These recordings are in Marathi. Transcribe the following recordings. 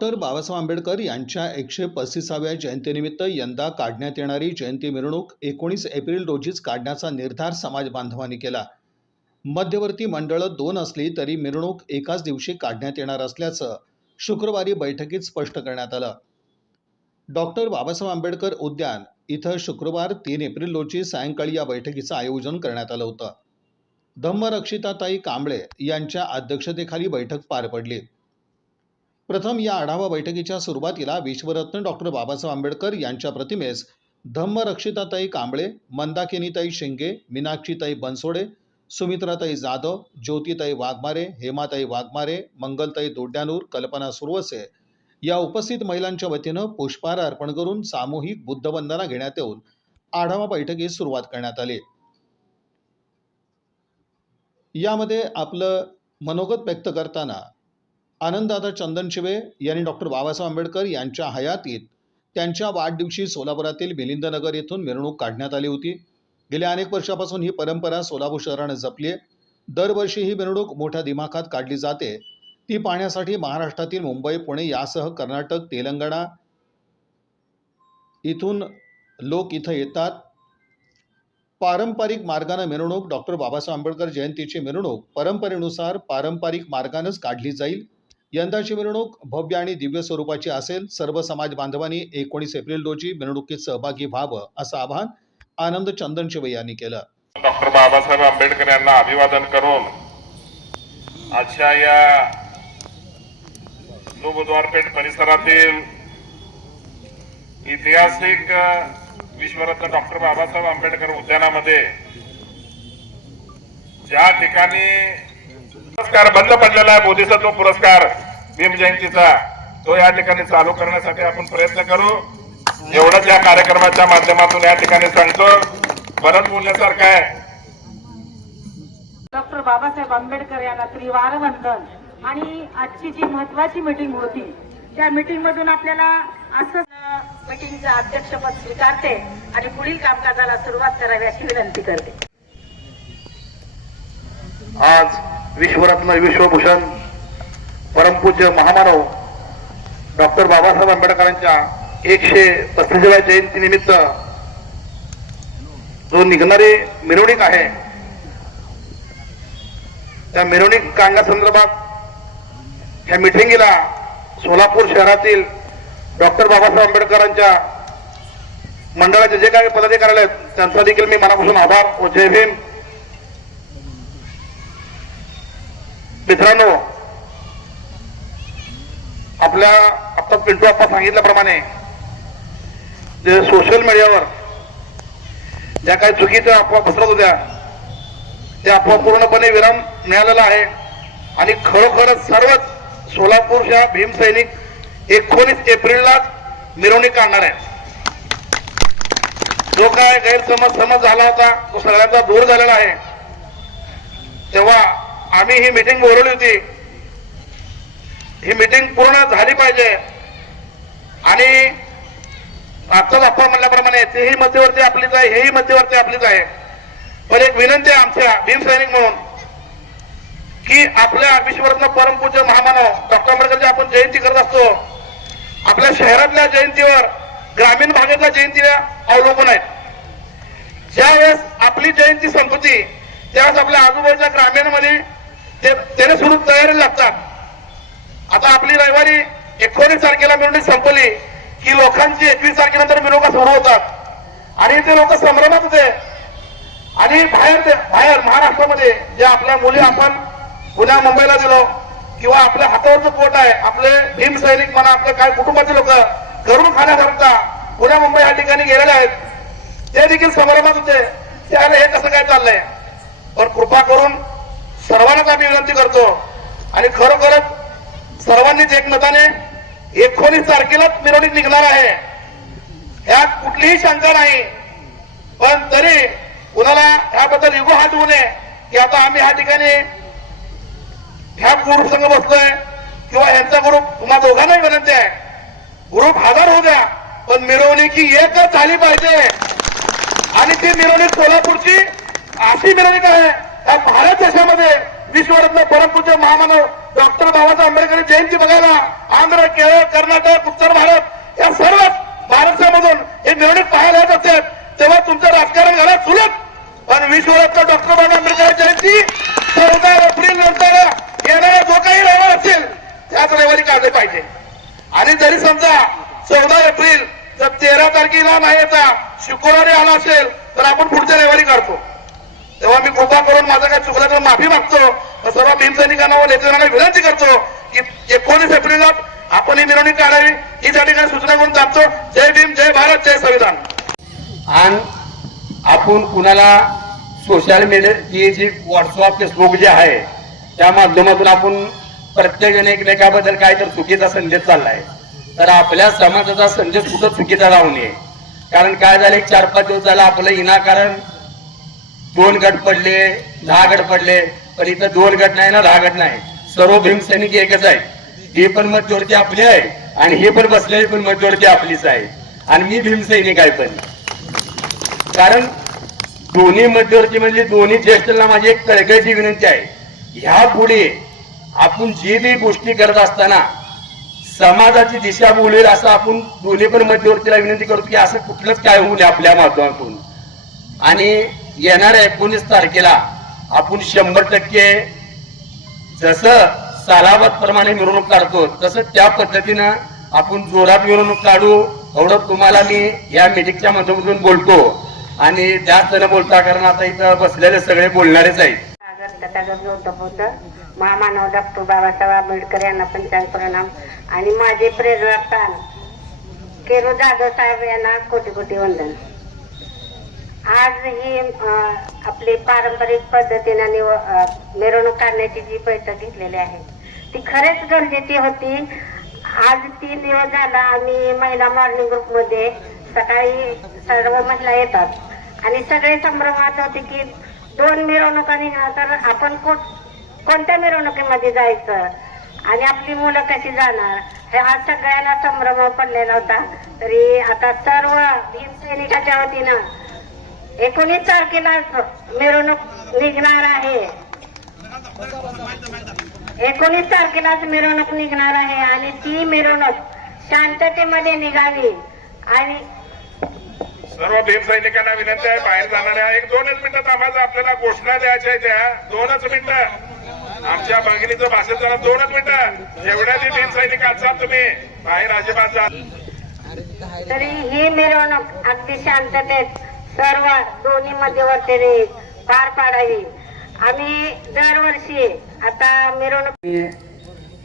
डॉक्टर बाबासाहेब आंबेडकर यांच्या 135व्या जयंतीनिमित्त यंदा काढण्यात येणारी जयंती मिरवणूक 19 एप्रिल रोजीच काढण्याचा निर्धार समाज बांधवांनी केला। मध्यवर्ती मंडळं 2 असली तरी मिरवणूक एकाच दिवशी काढण्यात येणार असल्याचं शुक्रवारी बैठकीत स्पष्ट करण्यात आलं। डॉक्टर बाबासाहेब आंबेडकर उद्यान इथं शुक्रवार 3 एप्रिल रोजी सायंकाळी या बैठकीचं आयोजन करण्यात आलं होतं। धम्मरक्षिताताई कांबळे यांच्या अध्यक्षतेखाली बैठक पार पडली। प्रथम या आढावा बैठकीच्या सुरुवातीला विश्वरत्न डॉक्टर बाबासाहेब आंबेडकर यांच्या प्रतिमेस धम्मरक्षिताताई कांबळे, मंदाकिनीताई शिंगे, मीनाक्षीताई बनसोडे, सुमित्राताई जाधव, ज्योतिताई वाघमारे, हेमाताई वाघमारे, मंगलताई दोड्यानूर, कल्पना सुरवसे या उपस्थित महिलांच्या वतीनं पुष्पहार अर्पण करून सामूहिक बुद्धवंदना घेण्यात येऊन आढावा बैठकीस सुरुवात करण्यात आली। यामध्ये आपलं मनोगत व्यक्त करताना आनंददादा चंदनशिवे यांनी डॉक्टर बाबासाहेब आंबेडकर यांच्या हयातीत त्यांच्या वाढदिवशी सोलापुरातील मिलिंदनगर येथून मिरवणूक काढण्यात आली होती। गेल्या अनेक वर्षापासून ही परंपरा सोलापूर शहराने जपली आहे। दरवर्षी ही मिरवणूक मोठ्या दिमाखात काढली जाते। ती पाहण्यासाठी महाराष्ट्रातील मुंबई, पुणे यासह कर्नाटक, तेलंगणा इथून लोक इथं येतात। पारंपरिक मार्गाने मिरवणूक डॉक्टर बाबासाहेब आंबेडकर जयंतीची मिरवणूक परंपरेनुसार पारंपरिक मार्गानेच काढली जाईल। यंदाची मिरवणूक भव्य आणि दिव्य स्वरूपाची असेल। सर्व समाज बांधवांनी 19 एप्रिल रोजी मिरवणुकीत सहभागी व्हावं असं आवाहन आनंद चंदनशिवे यांनी केलं। डॉक्टर बाबासाहेब आंबेडकर यांना अभिवादन करून आजच्या या बुधवारपेठ परिसरातील ऐतिहासिक विश्वरत्न डॉक्टर बाबासाहेब आंबेडकर उद्यानामध्ये ज्या ठिकाणी पुरस्कार बंद पडलेला आहे, बोधिसत्व पुरस्कार भीम जयंतीचा, तो या ठिकाणी चालू करण्यासाठी आपण प्रयत्न करू। एवढंच या कार्यक्रमाच्या माध्यमातून या ठिकाणी सांगतो। परत बोलण्यासारखं आहे। डॉक्टर बाबासाहेब आंबेडकर यांना त्रिवार वंदन। आणि आजची जी महत्वाची मीटिंग होती त्या मीटिंग मधून आपल्याला असं मीटिंगचं अध्यक्षपद स्वीकारते आणि पुढील कामकाजाला सुरुवात करावी अशी विनंती करते। आज विश्वरत्न विश्वभूषण परमपूज्य महामानव डॉक्टर बाबासाहेब आंबेडकरांच्या 135व्या जयंती निमित्त जो निघणारी मिरवणूक आहे त्या मिरवणूक काढण्यासंदर्भात ह्या मिटिंगला सोलापूर शहरातील डॉक्टर बाबासाहेब आंबेडकरांच्या मंडळाचे जे काही पदाधिकारी आहेत त्यांचा देखील मी मनापासून आभार व जय भीम। मित्रांनो, आपल्या आता पिंटू आप्पा सांगितल्याप्रमाणे जे सोशल मीडियावर ज्या काही चुकीच्या अफवा पसरत होत्या त्या अफवा पूर्णपणे विराम मिळालेला आहे आणि खरोखरच सर्वच सोलापूरच्या भीम सैनिक 19 एप्रिलला मिरवणूक काढणार आहे। जो काय गैरसमज झाला होता तो सगळ्यांचा दूर झालेला आहे। तेव्हा आम्ही ही मीटिंग बोलवली होती, ही मीटिंग पूर्ण झाली पाहिजे आणि आजचाच अफवा म्हणल्याप्रमाणे तेही मध्यवर्ती आपलीच आहे, हेही मध्यवर्ती आपलीच आहे। पण एक विनंती आहे आमच्या भीम सैनिक म्हणून की आपल्या विश्वरत्न परमपूज्य महामानव डॉक्टर आंबेडकरची आपण जयंती करत असतो, आपल्या शहरातल्या जयंतीवर ग्रामीण भागातल्या जयंतीला अवलंबून आहेत। ज्या वेळेस आपली जयंती संपती त्यावेळेस आपल्या आजूबाजूच्या ग्रामीणमध्ये त्याने सुरू तयारी लागतात। आता आपली रविवारी 19 तारखेला मिरवणूक संपली की लोकांची 21 तारखेनंतर मिरवणुका सुरू होतात आणि ते लोक संभ्रमात होते। आणि बाहेर महाराष्ट्रामध्ये जे आपल्या मुली आपण पुण्या मुंबईला दिलो किंवा आपल्या हातावरचं पोट आहे, आपले भीम सैनिक म्हणा, आपले काय कुटुंबाचे लोक घरून खाण्याकरता पुण्या मुंबई या ठिकाणी गेलेले आहेत, ते देखील संभ्रमात होते त्याला हे कसं काय चाललंय। पण कृपा करून सर्वांनाच आम्ही विनंती करतो आणि खरोखरच सर्वांनीच एकमताने 19 तारखेलाच मिरवणूक निघणार आहे, यात कुठलीही शंका नाही। पण तरी कुणाला याबद्दल इगो हात होऊ नये की आता आम्ही ह्या ठिकाणी ह्या ग्रुप संघ बसलोय किंवा ह्यांचा ग्रुप, तुम्हा दोघांनाही विनंती आहे ग्रुप 1000 होऊ द्या पण मिरवणुकी एकच झाली पाहिजे। आणि ती मिरवणूक सोलापूरची अशी मिरवणूक आहे भारत देशामध्ये विश्वरत्न परमपूज्य महामानव डॉक्टर बाबासाहेब आंबेडकर जयंती बघायला आंध्र, केरळ, कर्नाटक, उत्तर भारत या सर्व महाराष्ट्रामधून हे मिरवणूक पाहायला येत असतात, तेव्हा तुमचं राजकारण घाला चुलत. पण विश्वरत्न डॉक्टर बाबासाहेब आंबेडकर जयंती 14 एप्रिल नंतर येणारा जो काही रविवार असेल त्याच रविवारी काढले पाहिजे. आणि जरी समजा 14 एप्रिल जर 13 तारखेला नाही येता शुक्रवारी आला असेल तर आपण पुढच्या रविवारी काढतो. तेव्हा मी कृपा करून माझं काय चुकलं तर माफी मागतो. सर्व भीमसैनिकांना व नेत्यांना विनंती करतो की 19 एप्रिलला आपण ही मिरवणूक काढावी ही त्या ठिकाणी सूचना करून थांबतो. जय भीम, जय भारत, जय संविधान. आणि आपण कुणाला सोशल मीडिया जी व्हॉट्सअप फेसबुक जे आहे त्या माध्यमातून आपण प्रत्येकाने एकमेकाबद्दल काय तर चुकीचा संदेश चाललाय, तर आपल्या समाजाचा संदेश कुठं चुकीचा राहू नये. कारण काय झालं, 4-5 दिवस झाला आपलं विनाकारण 2 गट पडले, 10 गट पडले, पण इथं 2 गट नाही ना 10 गट नाही, सर्व भीमसैनिक एकच आहे. ही पण मतजोडती आपली आहे आणि ही पण बसलेली पण मतजोडती आपलीच आहे आणि मी भीमसैनिक आहे. पण कारण दोन्ही मध्यवर्ती म्हणजे दोन्ही ज्येष्ठांना माझी एक कळकळीची विनंती आहे, ह्या पुढे आपण जी बी गोष्टी करत असताना समाजाची दिशा बोलेल असं आपण दोन्ही पण मध्यवर्तीला विनंती करतो की असं कुठलंच काय होऊ नये आपल्या माध्यमातून. आणि येणाऱ्या 19 तारखेला आपण 100% जसं सालाबाद प्रमाणे मिरवणूक काढतो तसं त्या पद्धतीनं आपण जोरात मिरवणूक काढू एवढं तुम्हाला मी या मीटिंगच्या माध्यमातून बोलतो. आणि जास्त न बोलता, कारण आता इथं बसलेले सगळे बोलणारेच आहेत. महामानव डॉक्टर बाबासाहेब आंबेडकर यांना पण प्रणाम आणि माझे प्रेरणास्थान केरू जाधव साहेब यांना कोटी कोटी वंदन. आज ही आपली पारंपरिक पद्धतीने मिरवणूक काढण्याची जी बैठक घेतलेली आहे ती खरेच गरजेची होती. आज 3 दिवस झाला आम्ही महिला मॉर्निंग ग्रुप मध्ये सकाळी सर्व महिला येतात आणि सगळे संभ्रमात होते की 2 मिरवणुका निघणार तर आपण कोणत्या मिरवणुकीमध्ये जायचं आणि आपली मुलं कशी जाणार, हा सगळ्यांना संभ्रम पडलेला होता. तरी आता सर्व भीमसैनिकाच्या वतीनं 19 तारखेला मिरवणूक निघणार आहे. 19 तारखेलाच मिरवणूक निघणार आहे आणि ती मिरवणूक शांततेमध्ये निघावी. आणि सर्व भीमसैनिकांना विनंती आहे, बाहेर जाणाऱ्या 1-2 मिनिटं थांबायचं, आपल्याला घोषणा द्यायच्या आहेत त्या 2च मिनिटं. आमच्या भगिनीचं भाषण झालं 2च मिनिटं. जेवढ्या ती भीमसैनिक असाल तुम्ही बाहेर अजिबात जा. तरी ही मिरवणूक अगदी शांततेत सर्व दोन्ही मध्यवर्तीने पार पाडावी. आम्ही दरवर्षी आता मिरवणूक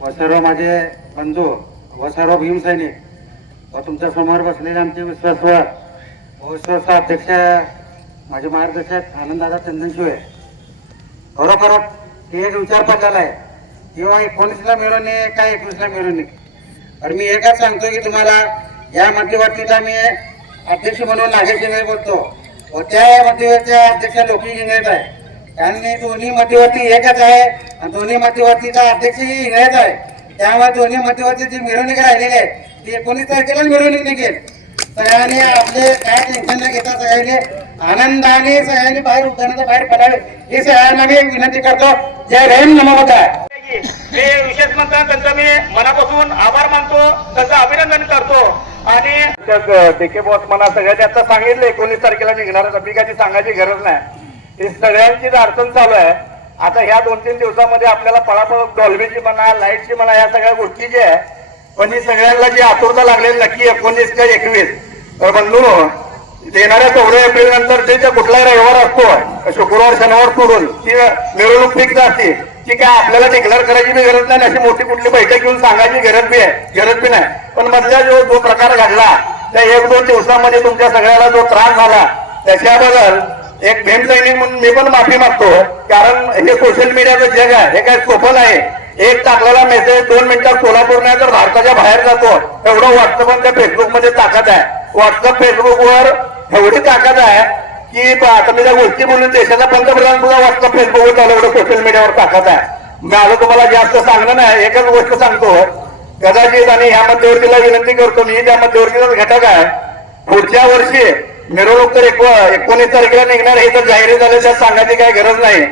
व सर्व माझे बंधू व सर्व भीमसैनिक व तुमच्या समोर बसलेले आमचे विश्वास अध्यक्ष माझे मार्गदर्शक आनंददादा चंदनशिवे, खरोखरच एक विचार पडलेला आहे किंवा 19ला मिळवणे काय 21ला मिळवणे. तर मी एकच सांगतो की तुम्हाला या मध्यवर्तीला मी अध्यक्ष म्हणून नागेश इंगळे बोलतो व त्या मध्यवर्तीच्या अध्यक्ष लोकी इंगळेच आहे. कारण दोन्ही मध्यवर्ती एकच आहे आणि दोन्ही मध्यवर्तीचा अध्यक्षही इंगळेच आहे. त्यामुळे दोन्ही मध्यवर्तीची मिरवणूक राहिलेली आहे ती 19 तारखेला मिरवणूक निघेल. सगळ्यांनी आपले काय टेन्शन न घेता सगळ्यांनी आनंदाने सगळ्यांनी बाहेर उद्यानाच्या बाहेर पडावे ही सगळ्यांना मी विनंती करतो. जय भीम, नमो बुद्धाय. मी विशेष म्हणता त्यांचा मी मनापासून आभार मानतो, त्यांचं अभिनंदन करतो. आणि डीके बॉस मला सगळ्यांनी आता सांगितलं 19 तारखेला निघणार, मी काही सांगायची गरज नाही. ही सगळ्यांचीच अडचण चालू आहे. आता ह्या 2-3 दिवसामध्ये आपल्याला पळापळ डॉल्बीची म्हणा, लाईटची म्हणा, या सगळ्या गोष्टी ज्या आहे, पण ही सगळ्यांना जी आतुरता लागलेली नक्की 19 का 21. तर बंधू येणाऱ्या 14 एप्रिल नंतर ते कुठलाही रविवार असतो, शुक्रवार शनिवार सोडून ती मिरवणूक फिक्स असते. की काय आपल्याला डिक्लेअर करायची बी गरज नाही, अशी मोठी कुठली बैठक घेऊन सांगायची गरज बी नाही. पण मधल्या जो प्रकार घडला त्या 1-2 दिवसामध्ये तुमच्या सगळ्याला जो त्रास झाला त्याच्याबद्दल एक भीमसैनिक म्हणून मी पण माफी मागतो. कारण हे सोशल मीडियाचं जग आहे, हे काय सोपं नाही. एक टाकलेला मेसेज 2 मिनिटात सोलापूर नाही तर भारताच्या बाहेर जातो, एवढं व्हॉट्सअप आणि फेसबुक मध्ये ताकद आहे. व्हॉट्सअप फेसबुकवर एवढी ताकद आहे की आता मी त्या गोष्टी बोलून देशाचा पंतप्रधान सुद्धा व्हॉट्सअप फेसबुकवर चालू, एवढं सोशल मीडियावर ताकद आहे. मला तुम्हाला जास्त सांगणं नाही, एकच गोष्ट सांगतो. कदाचित आणि ह्या मध्यवर्तीला विनंती करतो, मी त्या मध्यवर्तीचाच घटक आहे. पुढच्या वर्षी मिरवणूक तर 19 तारखेला निघणार हे तर जाहीर झालं, त्यात सांगायची काही गरज नाही.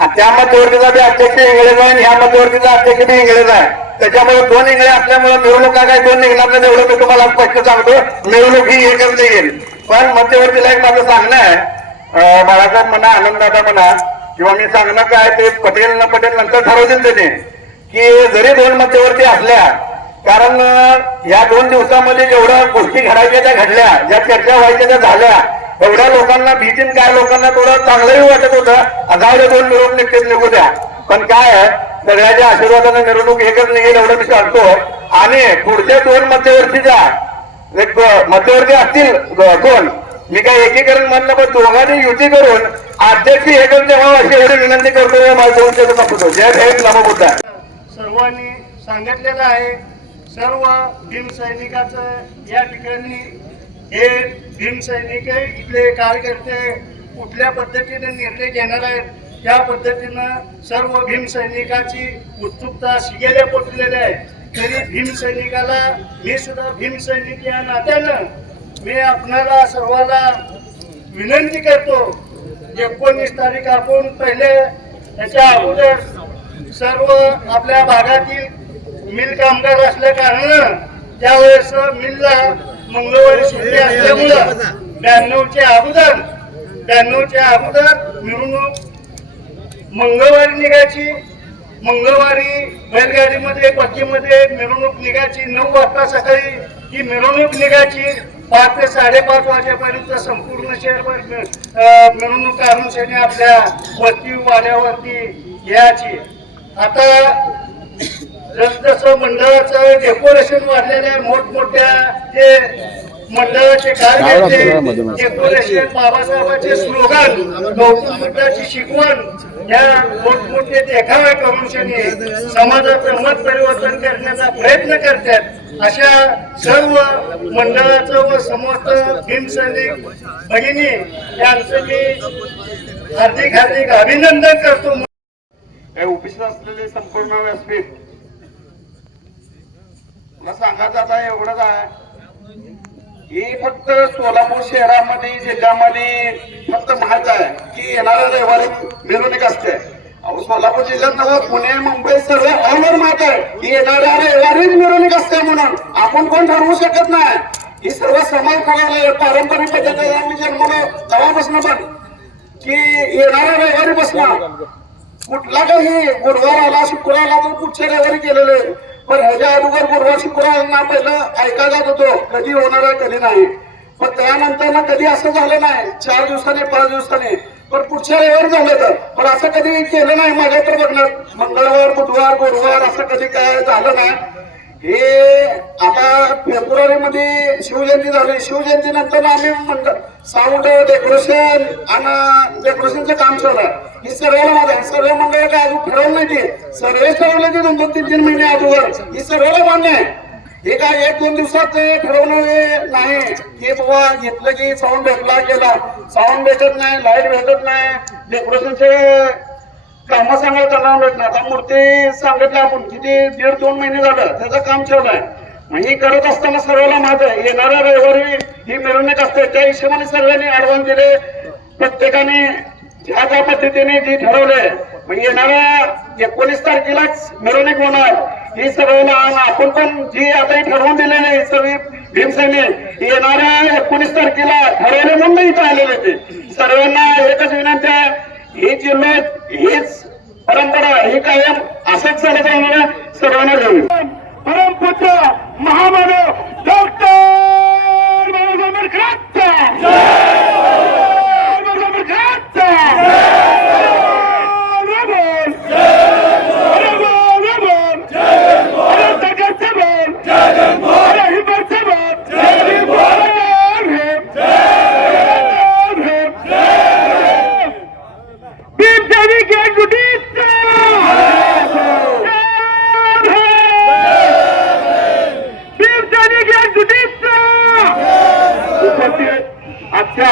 आणि त्या मध्यवर्तीचा बी अध्यक्ष इंग्रज आहे आणि ह्या मध्यवर्तीचा अध्यक्ष बी इंग्रज आहे. त्याच्यामुळे दोन इंगळे असल्यामुळे मिरवणुका काय दोन निघणार नाही, एवढं मी तुम्हाला स्पष्ट सांगतो. मिरवणूक ही एकच निघेल. पण मध्यवर्तीला एक माझं सांगणं आहे, बाळासाहेब म्हणा, आनंददादा म्हणा, किंवा मी सांगणं काय ते पटेल न पटेल नंतर ठरवतील त्याने, की जरी दोन मध्यवर्ती असल्या, कारण या 2 दिवसामध्ये जेवढ्या गोष्टी घडायच्या त्या घडल्या, ज्या चर्चा व्हायच्या त्या झाल्या, एवढ्या लोकांना भीतीन काय लोकांना थोडं चांगलंही वाटत होतं, अगावल्या 2 मिरवणूक निघतेच निघू द्या. पण काय आहे, सगळ्याच्या आशीर्वादाने मिरवणूक एकच निघेल एवढं मी सांगतो. आणि पुढच्या 2 मध्यवर्तीच्या एक मध्यवर्ती असतील 2, मी काय एकीकरण म्हणलं, पण दोघांनी युती करून अध्यक्ष एकच द्यावा अशी एवढी विनंती करतो. माझ्या 2 शब्द संपवतो. जय भीम, नमो बुद्धाय. सर्वांनी सांगितलेलं आहे. सर्व भीम सैनिकाचं या ठिकाणी हे भीम सैनिक इथले कार्यकर्ते कुठल्या पद्धतीने निर्णय घेणार आहेत, त्या पद्धतीनं सर्व भीम सैनिकाची उत्सुकता शिगेला पोचलेली आहे. तरी भीम सैनिकाला, मी सुद्धा भीम सैनिक या नात्यानं मी आपणाला सर्वांना विनंती करतो, 19 तारीख आपण पहिले त्याच्या अगोदर सर्व आपल्या भागातील मिल कामगार असल्या कारणानं त्यावेळेस मिलला मंगळवारी सुट्टी असल्यामुळं 92च्या अगोदर मिरवणूक मंगळवारी निघायची. मंगळवारी बैलगाडीमध्ये पट्टीमध्ये मिरवणूक निघायची. 9 वाजता सकाळी ही मिरवणूक निघायची. 5 ते 5:30 वाजेपर्यंत संपूर्ण शहरभर मिरवणूक काढून सैन्य आपल्या वस्ती वाड्यावरती यायची. आता जसजसं मंडळाचं डेकोरेशन वाढलेलं आहे, मोठमोठ्या जे मंडळाचे कार्यकर्ते डेकोरेशन, बाबासाहेबांचे स्लोगन, गौतम बुद्धाची शिकवण, या मोठमोठे देखावे करून समाजाचं मत परिवर्तन करण्याचा प्रयत्न करतात. अशा सर्व मंडळाचं व समस्त भीम सैनिक भगिनी यांचं मी हार्दिक अभिनंदन करतो. उपस्थित असलेले संपूर्ण व्यासपीठ, मला सांगायचं आता एवढंच आहे की फक्त सोलापूर शहरामध्ये, जिल्ह्यामध्ये फक्त माहित आहे की येणाऱ्या रविवारी मिरवणूक असते. अहो, सोलापूर जिल्ह्यात नव्हे, पुणे, मुंबई सर्व ऑलवर माहित आहे की येणाऱ्या रविवारीच मिरवणूक असते. म्हणून आपण कोण ठरवू शकत नाही. ही सर्व समाज करायला पारंपरिक पद्धतीने आम्ही जन्मलो तेव्हापासून पण की येणाऱ्या रविवारी बसणार. कुठला काही गुरुवार आला, शुक्रवार आला तर पुढच्या रविवारी केलेले. पण ह्याच्या अगोदर गुरुवार शुक्रवार पहिलं ऐका जात होतो कधी होणार आहे कधी नाही. पण त्यानंतर ना कधी असं झालं नाही 4 दिवसांनी 5 दिवसांनी, पण पुढच्या रविवारी झालं तर. पण असं कधी केलं नाही माझ्या तर बघणार. मंगळवार, बुधवार, गुरुवार असं कधी काय झालं नाही. हे आता फेब्रुवारीमध्ये शिवजयंती झाली. शिवजयंती नंतर आम्ही साऊंड, डेकोरेशन आणि डेकोरेशनचं काम चालू आहे. ही सर्वांना माझं आहे. सर्व मंडळ काय अजून ठरवलं नाही ते, सर्वे ठरवले ते 2-3 महिने अगोदर. ही सर्वांना मान्य आहे. हे काय 1-2 दिवसात ठरवणं नाही. हे बाबा घेतलं की साऊंड भेटला गेला, साऊंड भेटत नाही, लाईट भेटत नाही, डेकोरेशनचे काम सांगायला त्यांना भेटणार. आता मूर्ती सांगितलं आपण किती 1.5-2 महिने झालं त्याचं काम चालू आहे. मग ही करत असताना सर्वांना माहित आहे येणाऱ्या रविवारी ही मिरवणूक असते. त्या हिशोबाने सर्वांनी ऍडव्हान्स दिले. प्रत्येकाने ज्या त्या पद्धतीने जी ठरवलंय, मग येणाऱ्या 19 तारखेलाच मिरवणूक होणार. ही सर्वांना आपण पण जी आता ही ठरवून दिलेली आहे सर्व भीमसैनिक येणाऱ्या 19 तारखेला ठरवले म्हणून इथं आलेले ते. सर्वांना एकच विनंती आहे, ही जिल्हा हीच परंपरा ही कायम असंच चालत राहणार. सर्वांना घेऊन परमपुत्र महामानव डॉक्टर बाबासाहेब आंबेडकरांचा अच्छा